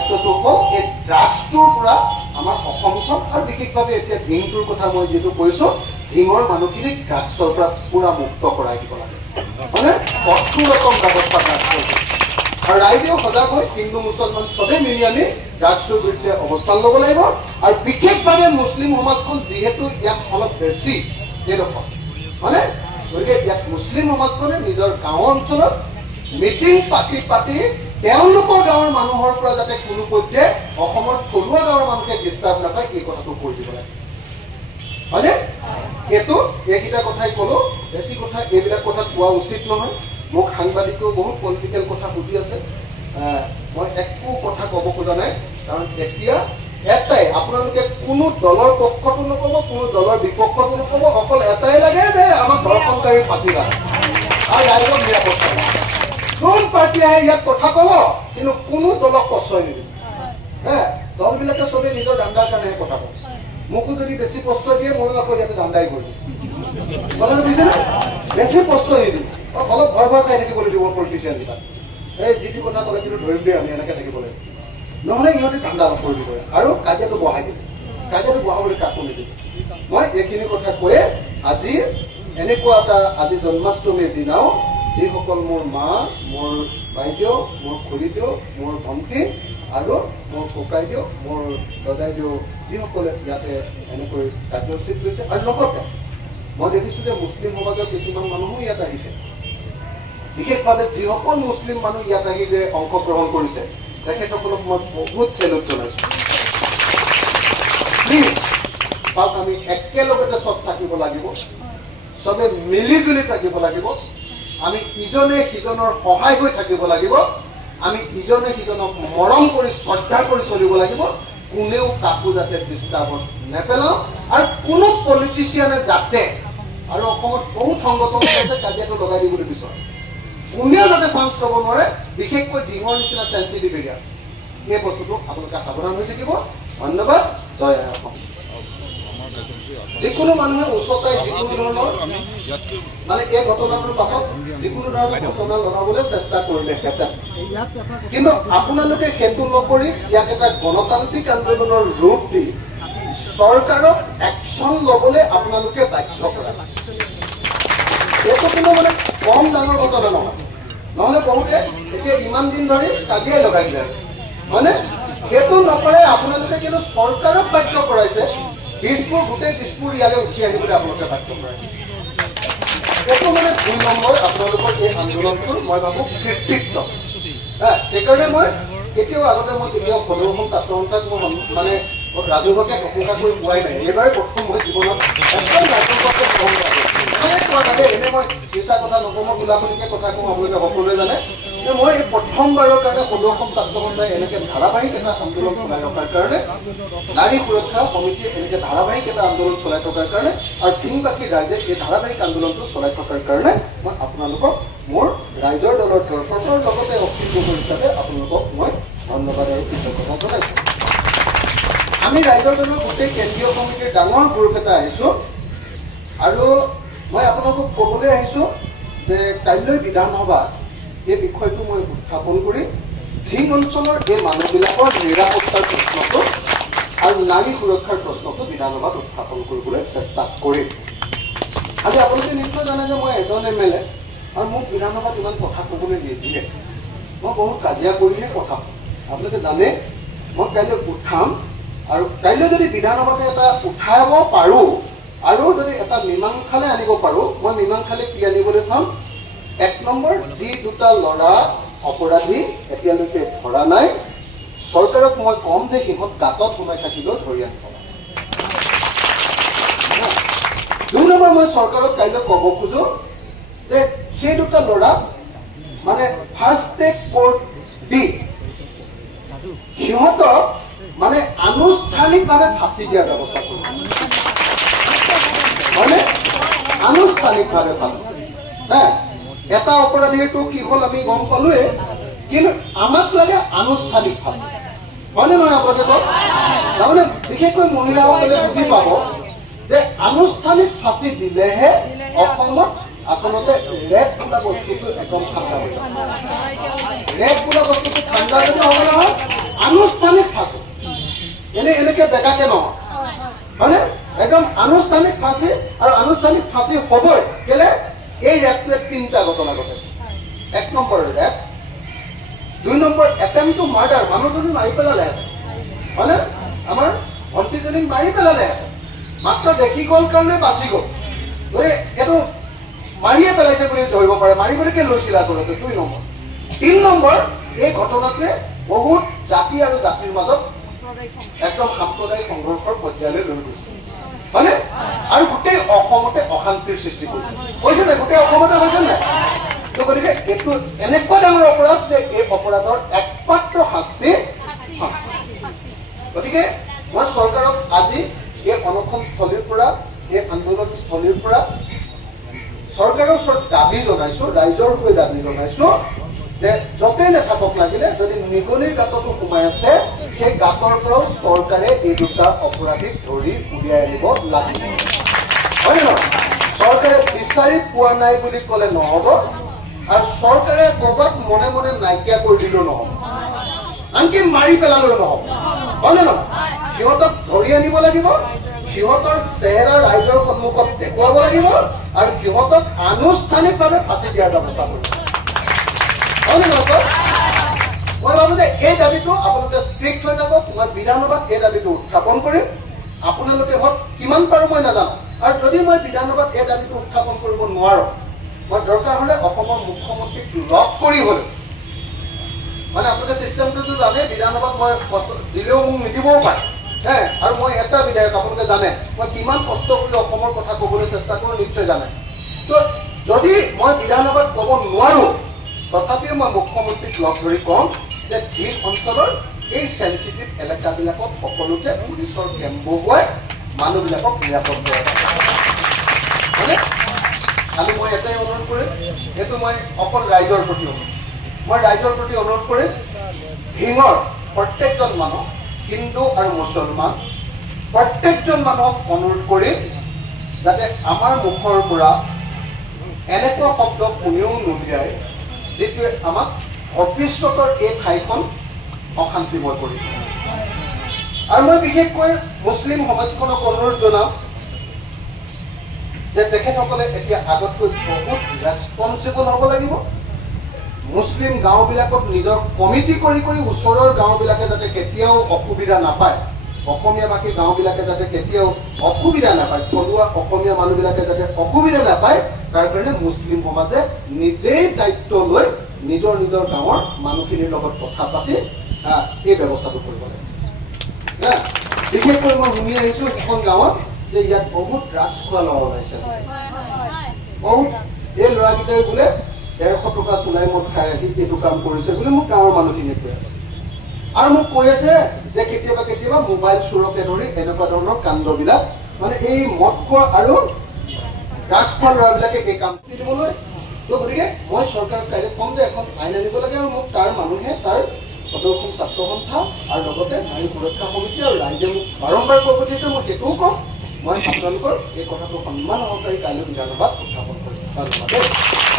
দায়িত্বটো হ'ল এই ড্ৰাগছটোৰ পৰা আমাৰ অসমখন আৰু বিশেষভাৱে এতিয়া ধিংটোৰ কথা মই যিটো কৈছোঁ ধিঙৰ মানুহখিনিক ড্ৰাগছৰ পৰা পুৰা মুক্ত কৰাই দিব লাগে মানে কঠোৰ ৰকম ব্যৱস্থা ড্ৰাগছৰ আৰু ৰাইজেও সজাগ হৈ হিন্দু মুছলমান চবেই মিলি আমি ড্ৰাগছটোৰ বিৰুদ্ধে অৱস্থান ল'ব লাগিব আৰু বিশেষভাৱে মুছলিম সমাজখন যিহেতু ইয়াত অলপ বেছি এইডোখৰ মানে গতিকে ইয়াত মুছলিম সমাজখনে নিজৰ গাঁও অঞ্চলত মিটিং পাতি তেওঁলোকৰ গাঁৱৰ মানুহৰ পৰা যাতে কোনো পৰ্যায়ে অসমৰ থলুৱা গাঁৱৰ মানুহে ডিষ্টাৰ্ব নাপায় এই কথাটো কৈ দিব লাগে হয়নে এইটো এইকেইটা কথাই ক'লো বেছি কথা এইবিলাক কথা কোৱা উচিত নহয় মোক সাংবাদিকেও বহুত পলিটিকেল কথা সুধি আছে মই একো কথা ক'ব খোজা নাই কাৰণ এতিয়া এটাই আপোনালোকে কোনো দলৰ পক্ষতো নক'ব কোনো দলৰ বিপক্ষতো নক'ব অকল এটাই লাগে যে আমাৰ ধৰ্ষণকাৰীৰ ফাঁচি লাগে আৰু ৰাইজক নিৰাপত্তা লাগে যোন পাৰ্টি আহে ইয়াত কথা ক'ব কিন্তু কোনো দলক প্ৰশ্ৰয় নিদিব দলবিলাকে চবেই নিজৰ দাণ্ডাৰ কাৰণেহে কথা কয় মোকো যদি বেছি প্ৰশ্ৰয় দিয়ে ময়ো আকৌ ইয়াতে দাণ্ডাই কৰি দিম কথাটো বুজিছেনে বেছি প্ৰশ্ৰয় নিদিম অলপ ভয় খাই থাকিবলৈ দিব পলিটিচিয়ানকেইটা এই যিটো কথা ক'লে কিন্তু ধৰিম দেই আমি এনেকৈ থাকিব লাগিব নহ'লে ইহঁতে ঠাণ্ডা নকৰি দিব আৰু কাজিয়াটো বঢ়াই দিব কাজিয়াটো বঢ়াবলৈ কাকো নিদিব মই এইখিনি কথা কৈয়ে আজি এনেকুৱা এটা আজি জন্মাষ্টমীৰ দিনাও যিসকল মোৰ মা মোৰ বাইদেউ মোৰ খুৰীদেউ মোৰ ভণ্টি আৰু মোৰ ককাইদেউ মোৰ দাদাইদেউ যিসকলে ইয়াতে এনেকৈ কাৰ্যসূচীত লৈছে আৰু লগতে মই দেখিছোঁ যে মুছলিম সমাজৰ কিছুমান মানুহো ইয়াত আহিছে বিশেষভাৱে যিসকল মুছলিম মানুহ ইয়াত আহি যে অংশগ্ৰহণ কৰিছে তেখেতসকলক মই বহুত চেলুট জনাইছোঁ প্লিজ তাত আমি একেলগতে চব থাকিব লাগিব চবে মিলি জুলি থাকিব লাগিব আমি ইজনে সিজনৰ সহায় হৈ থাকিব লাগিব আমি ইজনে সিজনক মৰম কৰি শ্ৰদ্ধা কৰি চলিব লাগিব কোনেও কাকো যাতে ডিষ্টাৰ্বত নেপেলাওঁ আৰু কোনো পলিটিচিয়ানে যাতে আৰু অসমত বহুত সংগঠন আছে কাজিয়াটো লগাই দিবলৈ বিচাৰে কোনেও যাতে চান্স ল'ব নোৱাৰে বিশেষকৈ ডিঙৰ নিচিনা চেঞ্চিটিভ এৰিয়া এই বস্তুটো আপোনালোকে সাৱধান হৈ থাকিব ধন্যবাদ জয় আই অসম যিকোনো মানুহে ওচৰতে যিকোনো ধৰণৰ মানে এই ঘটনাটোৰ পাছত যিকোনো ধৰণৰ ঘটনা লগাবলৈ চেষ্টা কৰিলেহেঁতেন কিন্তু আপোনালোকে সেইটো নকৰি ইয়াক এটা গণতান্ত্ৰিক আন্দোলনৰ ৰূপ দি চৰকাৰক একশ্যন ল'বলৈ আপোনালোকে বাধ্য কৰাইছে এইটো কিন্তু মানে কম ডাঙৰ ঘটনা নহয় নহ'লে বহুতে এতিয়া ইমান দিন ধৰি কাজিয়াই লগাই দিলে হয়নে সেইটো নকৰে আপোনালোকে কিন্তু চৰকাৰক বাধ্য কৰাইছে দিছপুৰ গোটেই দিছপুৰ ইয়ালৈ উঠি আহিবলৈ আপোনালোকে বাধ্য কৰাইছে এইটো মানে ২ নম্বৰ আপোনালোকৰ এই আন্দোলনটোৰ মই ভাবোঁ কৃতিত্ব সেইকাৰণে মই কেতিয়াও আগতে মই কেতিয়াও সদৌ ছাত্ৰ সন্থাক মই মানে ৰাজহুৱাকে প্ৰশংসা কৰি পোৱাই নাই এইবাৰে প্ৰথম মই জীৱনত একদম ৰাজহুৱাকে প্ৰশংসা কৰিছোঁ এনে মই মিছা কথা নকওঁ মই গোলাপলীকে কথা কওঁ আপোনালোকে সকলোৱে জানে যে মই এই প্ৰথমবাৰৰ কাৰণে সদৌ ছাত্ৰ সন্থাই এনেকৈ ধাৰাবাহিক এটা আন্দোলন চলাই ৰখাৰ কাৰণে নাৰী সুৰক্ষা সমিতিয়ে এনেকৈ ধাৰাবাহিক এটা আন্দোলন চলাই থকাৰ কাৰণে আৰু তিনিবাকী ৰাইজে এই ধাৰাবাহিক আন্দোলনটো চলাই থকাৰ কাৰণে মই আপোনালোকক মোৰ ৰাইজৰ দলৰ দৰ্শকৰ লগতে অসীম গগৈ হিচাপে আপোনালোকক মই ধন্যবাদ আৰু কৃতজ্ঞতা জনাইছোঁ আমি ৰাইজৰ দলৰ গোটেই কেন্দ্ৰীয় কমিটিৰ ডাঙৰ গ্ৰুপ এটা আহিছোঁ আৰু মই আপোনালোকক ক'বলৈ আহিছোঁ যে কাইলৈ বিধানসভাত এই বিষয়টো মই উত্থাপন কৰি ধিং অঞ্চলৰ এই মানুহবিলাকৰ নিৰাপত্তাৰ প্ৰশ্নটো আৰু নাৰী সুৰক্ষাৰ প্ৰশ্নটো বিধানসভাত উত্থাপন কৰিবলৈ চেষ্টা কৰিম আজি আপোনালোকে নিশ্চয় জানে যে মই এজন MLA আৰু মোক বিধানসভাত ইমান কথা ক'বলৈ নিদিয়ে মই বহুত কাজিয়া কৰিহে কথা কওঁ আপোনালোকে জানে মই কাইলৈ উঠাম আৰু কাইলৈ যদি বিধানসভাতে এটা উঠাব পাৰোঁ আৰু যদি এটা মীমাংসালৈ আনিব পাৰোঁ মই মীমাংসালৈ কি আনিবলৈ চাম ১ নম্বৰ যি দুটা ল'ৰা অপৰাধী এতিয়ালৈকে ধৰা নাই চৰকাৰক মই কম যে সিহঁত গাঁতত সোমাই থাকিলেও ধৰি আনিব ২ নম্বৰ মই চৰকাৰক কাইলৈ ক'ব খোজোঁ যে সেই দুটা ল'ৰা মানে ফাৰ্ষ্ট টেক কোৰ্ট দি সিহঁতক মানে আনুষ্ঠানিকভাৱে ফাঁচি দিয়াৰ ব্যৱস্থা কৰিব মানে আনুষ্ঠানিকভাৱে ফাঁচি এটা অপৰাধীৰটো কি হ'ল আমি গম পালোৱে কিন্তু আমাক লাগে আনুষ্ঠানিক ফাঁচি হয়নে নহয় আপোনালোকে কওক তাৰমানে বিশেষকৈ মহিলাসকলে বুজি পাব যে আনুষ্ঠানিক ফাঁচি দিলেহে অসমত আচলতে ৰেপ বোলা বস্তুটো একদম ঠাণ্ডা হৈ যাব ৰেপ বোলা বস্তুটো ঠাণ্ডা যদি হ'ব নহয় বেকাকে নহয় হয়নে একদম আনুষ্ঠানিক ফাঁচি আৰু আনুষ্ঠানিক ফাঁচি হ'বই কেলে এই ৰেপটোৱে তিনিটা ঘটনা ঘটাইছে 1 নম্বৰ ৰেপ 2 নম্বৰ এটেম্প টু মাৰ্ডাৰ মানুহজনী মাৰি পেলালে হয়নে আমাৰ ভণ্টিজনীক মাৰি পেলালে মাত্ৰ দেখি গ'ল কাৰণে বাচি গ'ল গতিকে এইটো মাৰিয়ে পেলাইছে বুলি ধৰিব পাৰে মাৰিবলৈকে লৈছিল আচলতে 2 নম্বৰ 3 নম্বৰ এই ঘটনাটোৱে বহুত জাতি আৰু জাতিৰ মাজত একদম সাম্প্ৰদায়িক সংঘৰ্ষৰ পৰ্যায়লৈ লৈ গৈছে হয়নে আৰু গোটেই অসমতে অশান্তিৰ সৃষ্টি কৰিছে হৈছে নে গোটেই অসমতে হৈছে নে তো গতিকে এইটো এনেকুৱা ডাঙৰ অপৰাধ যে এই অপৰাধৰ একমাত্ৰ শাস্তি গতিকে মই চৰকাৰক আজি এই অনশনস্থলীৰ পৰা এই আন্দোলনস্থলীৰ পৰা চৰকাৰৰ ওচৰত দাবী জনাইছো ৰাইজৰ হৈ দাবী জনাইছো যে য'তেই নাথাকক লাগিলে যদি নিগনিৰ গাঁততো সোমাই আছে সেই গাঁতৰ পৰাও চৰকাৰে এই দুটা অপৰাধীক ধৰি উলিয়াই আনিব লাগিব হয় নহয় চৰকাৰে বিচাৰি পোৱা নাই বুলি ক'লে নহ'ব আৰু চৰকাৰে ক'ৰবাত মনে মনে নাইকিয়া কৰি দিলেও নহ'ব আনকি মাৰি পেলালেও নহ'ব হয়নে নহয় সিহঁতক ধৰি আনিব লাগিব সিহঁতৰ চেহেৰা ৰাইজৰ সন্মুখত দেখুৱাব লাগিব আৰু সিহঁতক আনুষ্ঠানিকভাৱে ফাঁচি দিয়াৰ ব্যৱস্থা কৰিব হয়নে নহয় মই ভাবো যে এই দাবীটো আপোনালোকে ষ্ট্ৰিক্ট হৈ থাকক মই বিধানসভাত এই দাবীটো উত্থাপন কৰিম আপোনালোকে হওক কিমান পাৰো মই নাজানো আৰু যদি মই বিধানসভাত এই দাবীটো উত্থাপন কৰিব নোৱাৰো মই দৰকাৰ হ'লে অসমৰ মুখ্যমন্ত্ৰীক লগ কৰি হ'লে মানে আপোনালোকে চিষ্টেমটোতো জানে বিধানসভাত মই কষ্ট দিলেও মোক নিদিবও পাৰে আৰু মই এটা বিধায়ক আপোনালোকে জানে মই কিমান কষ্ট কৰি অসমৰ কথা ক'বলৈ চেষ্টা কৰোঁ নিশ্চয় জানে তো যদি মই বিধানসভাত ক'ব নোৱাৰো তথাপিও মই মুখ্যমন্ত্ৰীক লগ ধৰি ক'ম যে ভিৰ অঞ্চলৰ এই চেঞ্চিটিভ এলেকাবিলাকত সকলোতে পুলিচৰ কেম্প বহুৱাই মানুহবিলাকক নিৰাপদ কৰা হয়নে খালি মই এটাই অনুৰোধ কৰিম সেইটো মই অকল ৰাইজৰ প্ৰতি মই ৰাইজৰ প্ৰতি অনুৰোধ কৰিম ভিঙৰ প্ৰত্যেকজন মানুহ হিন্দু আৰু মুছলমান প্ৰত্যেকজন মানুহক অনুৰোধ কৰিম যাতে আমাৰ মুখৰ পৰা এনেকুৱা শব্দ কোনেও নুলিয়াই যিটোৱে আমাক ভৱিষ্যতৰ এই ঠাইখন অশান্তিময় কৰিছে আৰু মই বিশেষকৈ মুছলিম সমাজখনক অনুৰোধ জনাম যে তেখেতসকলে এতিয়া আগতকৈ বহুত ৰেছপনচিবল হ'ব লাগিব মুছলিম গাঁওবিলাকত নিজৰ কমিটি কৰি কৰি ওচৰৰ গাঁওবিলাকে যাতে কেতিয়াও অসুবিধা নাপায় অসমীয়া ভাষী গাঁওবিলাকে যাতে কেতিয়াও অসুবিধা নাপায় থলুৱা অসমীয়া মানুহবিলাকে যাতে অসুবিধা নাপায় তাৰ কাৰণে মুছলিম সমাজে নিজেই দায়িত্ব লৈ নিজৰ নিজৰ গাঁৱৰ মানুহখিনিৰ লগত কথা পাতি এই ব্যৱস্থাটো কৰিব লাগে বিশেষকৈ মই শুনি আহিছোঁ এখন গাঁৱত যে ইয়াত বহুত ড্ৰাগছ খোৱা ল'ৰা ওলাইছে বহুত এই ল'ৰাকেইটাই বোলে 150 টকা চুলাই মদ খাই আহি এইটো কাম কৰিছে বুলি মোক গাঁৱৰ মানুহখিনিয়ে কৈ আছে আৰু মোক কৈ আছে যে কেতিয়াবা কেতিয়াবা মোবাইল চোৰকে ধৰি এনেকুৱা ধৰণৰ কাণ্ডবিলাক মানে এই মদ খোৱা আৰু ড্ৰাগছ খোৱা ল'ৰাবিলাকে এই কাম দিবলৈ তো গতিকে মই চৰকাৰক কাইলৈ ক'ম যে এখন আইন আনিব লাগে আৰু মোক তাৰ মানুহে তাৰ সদৌ ছাত্ৰ সন্থা আৰু লগতে নাৰী সুৰক্ষা সমিতি আৰু ৰাইজে মোক বাৰম্বাৰ কৈ পঠিয়াইছে মই সেইটোও ক'ম মই আপোনালোকৰ এই কথাটো সন্মান সহকাৰে কাইলৈ বিধানসভাত উত্থাপন কৰিম ধন্যবাদ